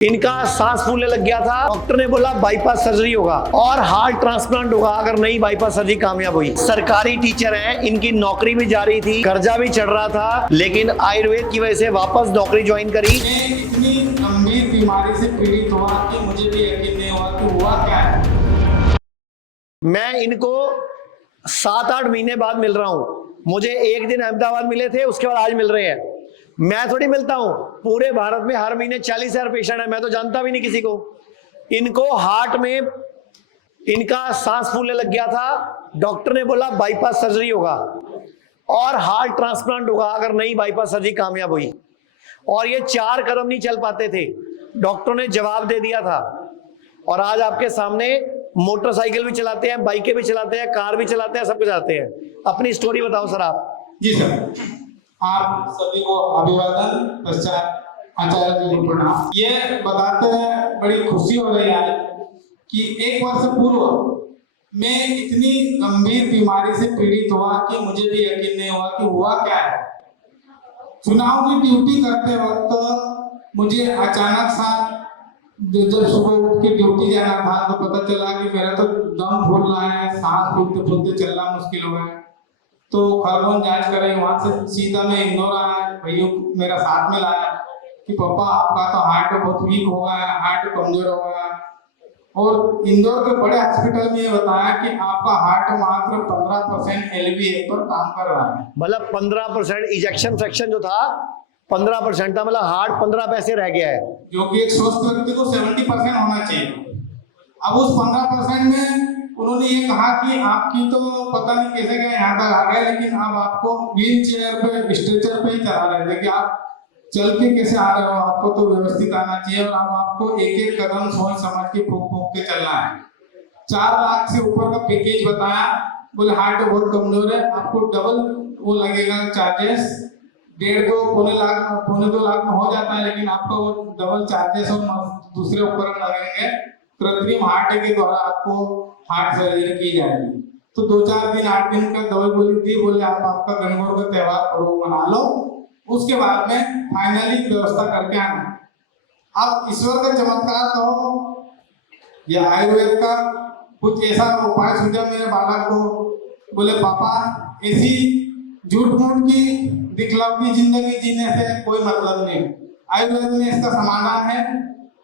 इनका सांस फूलने लग गया था। डॉक्टर ने बोला बाईपास सर्जरी होगा और हार्ट ट्रांसप्लांट होगा अगर नहीं बाईपास सर्जरी कामयाब हुई। सरकारी टीचर हैं, इनकी नौकरी भी जा रही थी, कर्जा भी चढ़ रहा था, लेकिन आयुर्वेद की वजह से वापस नौकरी ज्वाइन करी। मैं इतनी गंभीर बीमारी से पीड़ित हुआ कि मुझे भी यकीन नहीं हुआ कि हुआ क्या है। मैं इनको 7-8 महीने बाद मिल रहा हूं। मुझे एक दिन अहमदाबाद मिले थे, उसके बाद आज मिल रहे हैं। मैं थोड़ी मिलता हूं, पूरे भारत में हर महीने 40,000 पेशेंट है, मैं तो जानता भी नहीं किसी को। इनको हार्ट में इनका सांस फूलने लग गया था। डॉक्टर ने बोला बाईपास सर्जरी होगा और हार्ट ट्रांसप्लांट होगा अगर नहीं बाईपास सर्जरी कामयाब हुई। और ये 4 कदम नहीं चल पाते थे, डॉक्टरों ने जवाब दे दिया था। और आज आपके सामने मोटरसाइकिल भी चलाते हैं, बाइकें भी चलाते हैं, कार भी चलाते हैं, सब कुछ चलाते हैं। अपनी स्टोरी बताओ सर आप। जी सर, आप सभी को अभिवादन, पश्चात आचार्य जी को प्रणाम। ये बताते हैं बड़ी खुशी हो रही है कि 1 वर्ष पूर्व मैं इतनी गंभीर बीमारी से पीड़ित हुआ कि मुझे भी यकीन नहीं हुआ कि हुआ क्या है। चुनाव की ड्यूटी करते वक्त मुझे अचानक सा जब सुबह उठ के ड्यूटी जाना था तो पता चला कि मेरा तो दम फूल रहा है, सांस फूलते फूलते चलना मुश्किल हो गया। तो खरगोन जांच करें, वहां से सीधा मैं इंदौर आया, भैया मेरा साथ में लाया कि पापा आपका तो हार्ट बहुत वीक हो गया है, हार्ट कमजोर हो गया। और इंदौर के बड़े हॉस्पिटल में ये बताया कि आपका हार्ट मात्र 15% LVA पर काम कर रहा है। मतलब 15% इजेक्शन फ्रैक्शन जो था 15% था, मतलब हार्ट 15 पैसे रह गया है, जो कि एक स्वस्थ व्यक्ति को 70% होना चाहिए। अब उस 15% में उन्होंने ये कहा कि आपकी तो पता नहीं कैसे गए यहाँ तक आ गए, लेकिन अब आपको व्हील चेयर पे, स्ट्रेचर पे ही चला रहे थे कि आप चल के कैसे आ रहे हो, आपको तो व्यवस्थित आना चाहिए और अब आपको एक एक कदम सोच समझ के फूक फूक के चलना है। 4 लाख से ऊपर का पैकेज बताया। बोले हार्ट बहुत कमजोर है, आपको डबल वो लगेगा चार्जेस, 1.5-2 लाख में हो जाता है, लेकिन आपको डबल चार्जेस और दूसरे उपकरण लगेंगे। कृत्रिम हार्ट के द्वारा आपको हार्ट सर्जरी की जाएगी। तो 2-4 दिन 8 दिन का दवाई गोली दी, बोले आप आपका गणगौर का त्योहार पर्व मना लो, उसके बाद में फाइनली व्यवस्था करके आना। अब ईश्वर का चमत्कार कहो या आयुर्वेद का कुछ ऐसा उपाय सूझा मेरे बालक को। बोले पापा ऐसी झूठ मूठ की दिखलावटी जिंदगी जीने से कोई मतलब नहीं, आयुर्वेद में इसका समाधान है।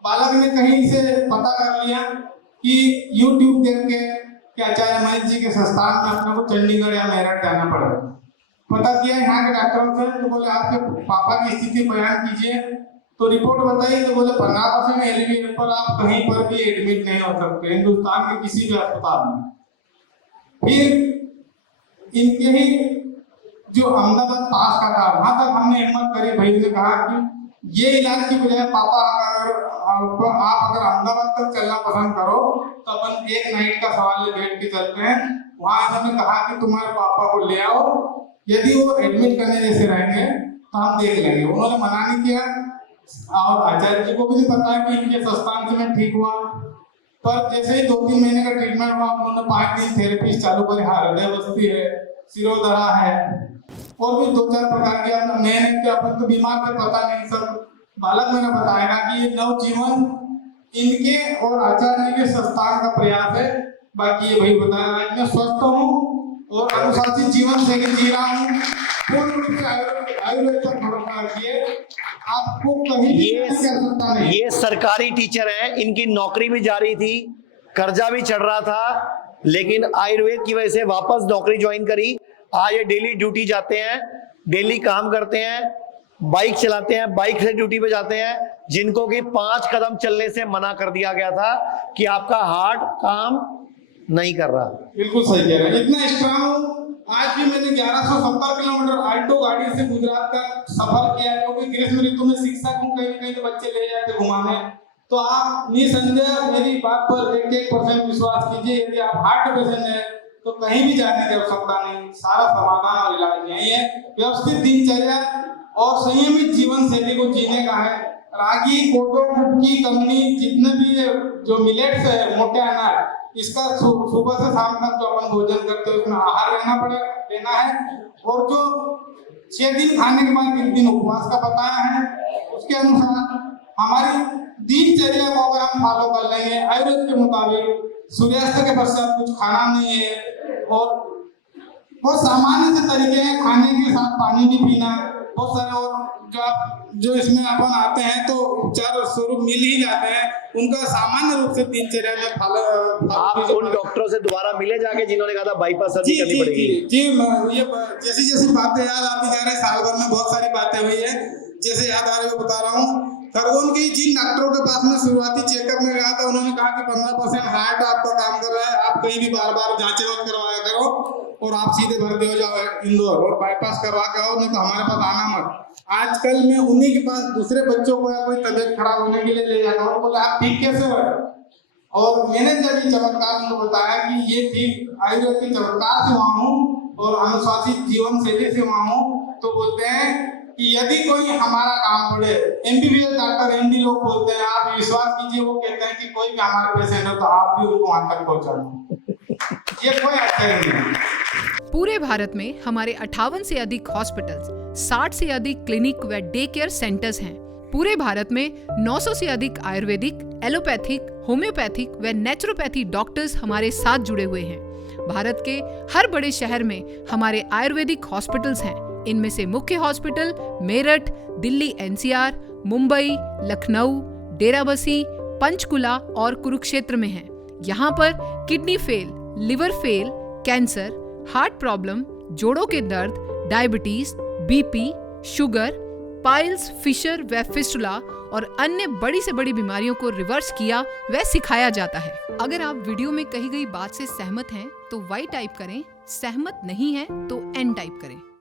बालक ने कहीं से पता कर लिया कि YouTube देख के कि आचार्य महेश जी के संस्थान में अपने को चंडीगढ़ या मेरठ जाना पड़ेगा। पता किया यहाँ के डॉक्टरों से, तो बोले आपके पापा की स्थिति बयान कीजिए। तो रिपोर्ट बताई तो बोले 15% LVA पर आप कहीं पर भी एडमिट नहीं हो सकते हिंदुस्तान के किसी भी अस्पताल में। फिर इनके ही जो अहमदाबाद पास का था, वहां तक हमने हिम्मत करी। भाई ने कहा कि ये इलाज की बजाय पापा अगर आप अहमदाबाद तक चलना पसंद करो तो अपन एक नाइट का सवाल बैठ के चलते हैं। वहां इन्होंने कहा कि तुम्हारे पापा को ले आओ, यदि वो एडमिट करने जैसे रहेंगे तो हम देख लेंगे। उन्होंने मना नहीं किया और आचार्य जी को भी नहीं पता कि इनके संस्थान से मैं ठीक हुआ। पर जैसे ही 2-3 महीने का ट्रीटमेंट हुआ, उन्होंने 5 दिन थेरेपी चालू करी। हृदय बस्ती है, सिरोधरा है और भी 2-4 प्रकार के मैंने अपन तो बीमार थे, पता नहीं, सब बालक मैंने बताएगा कि ये नवजीवन इनके और आचार्य के संस्थान का प्रयास है। बाकी ये भाई बताया मैं स्वस्थ हूँ और अनुशासित जीवन शैली जी रहा हूँ। पूर्ण रूप से आयुर्वेद पर भरोसा रखिए, आपको कहीं भी कर सकता नहीं। ये सरकारी टीचर हैं, इनकी नौकरी भी जा रही थी, कर्जा भी चढ़ रहा था, लेकिन आयुर्वेद की वजह से वापस नौकरी ज्वाइन करी। आज ये डेली ड्यूटी जाते हैं, डेली काम करते हैं, बाइक चलाते हैं, बाइक से ड्यूटी पे जाते हैं। जिनको कि 5 कदम चलने से मना कर दिया गया था कि आपका हार्ट काम नहीं कर रहा। बिल्कुल सही कह रहे हैं, इतना स्ट्रांग। आज भी मैंने 1170 किलोमीटर आल्टो गाड़ी से गुजरात का सफर किया है, क्योंकि ग्रीष्म ऋतु में शिक्षक हूँ, कहीं कहीं तो बच्चे ले जाते घुमाने। तो आप निसंदेह मेरी बात पर 1% विश्वास कीजिए, यदि आप हार्ट पेशेंट है तो कहीं भी जाने की आवश्यकता नहीं, सारा समाधान और इलाज यही है। व्यवस्थित दिनचर्या और संयमित जीवन शैली को जीने का है। रागी, कोदो, कुटकी, कंगनी, जितने भी जो मिलेट्स है, मोटे अनाज, इसका सुबह से शाम तक जो अपन भोजन करते हैं उसमें आहार लेना है। और जो 6 दिन खाने के बाद 1 दिन उपवास का बताया है, उसके अनुसार हमारी दिनचर्या को अगर हम फॉलो कर लेंगे आयुर्वेद के मुताबिक, सूर्यास्त के पश्चात कुछ खाना नहीं है, और बहुत सामान्य से तरीके हैं, खाने के साथ पानी नहीं पीना, बहुत सारे और जो इसमें अपन आते हैं तो उपचार स्वरूप मिल ही जाते हैं, उनका सामान्य रूप से दिनचर्या में आप उन डॉक्टरों से दोबारा मिले जाके जिन्होंने कहा था बाईपास सर्जरी करनी पड़ेगी? जी, ये जैसी जैसी बातें याद आती जा रही, साल भर में बहुत सारी बातें हुई है, जैसे याद आ रही है बता रहा हूँ। खरगोन की जिन डॉक्टरों के पास में शुरुआती चेकअप में गया था, उन्होंने कहा कि 15% हार्ट आपका काम कर रहा है, आप कहीं भी बार बार जांचें मत करवाया करो और आप सीधे भर्ती हो जाओ इंदौर और बाईपास करवा के आओ, नहीं तो हमारे पास आना मत। आजकल मैं उन्हीं के पास दूसरे बच्चों को या कोई तबीयत खराब होने के लिए ले जाता हूँ, बोला आप ठीक कैसे हो? और मैंने जब ये चमत्कार उनको बताया कि ये ठीक आयुर्वेद के चमत्कार से हुआ हूँ और अनुशासित जीवन शैली से हुआ हूँ, तो बोलते हैं कि यदि कोई हमारा काम पड़े, एमबीबीएस डॉक्टर एमडी लोग बोलते हैं, आप विश्वास कीजिए, वो कहते हैं कि कोई भी हमारे पेशेंट हो तो आप भी उनको वहां तक पहुंचा दो, ये कोई आश्चर्य नहीं है। पूरे भारत में हमारे 58 से अधिक हॉस्पिटल्स, 60 से अधिक क्लिनिक व डे केयर सेंटर्स हैं। पूरे भारत में 900 से अधिक आयुर्वेदिक, एलोपैथिक, होम्योपैथिक व नेचुरोपैथी डॉक्टर्स हमारे साथ जुड़े हुए हैं। भारत के हर बड़े शहर में हमारे आयुर्वेदिक हॉस्पिटल्स हैं। इनमें से मुख्य हॉस्पिटल मेरठ, दिल्ली एनसीआर, मुंबई, लखनऊ, डेराबसी, पंचकुला और कुरुक्षेत्र में हैं। यहाँ पर kidney fail, liver fail, cancer, heart problem, जोड़ों के दर्द, diabetes, BP, sugar, piles, fissure व फिस्टुला और अन्य बड़ी से बड़ी बीमारियों को रिवर्स किया व सिखाया जाता है। अगर आप वीडियो में कही गई बात से सहमत हैं तो Y टाइप करें, सहमत नहीं हैं तो N टाइप करें।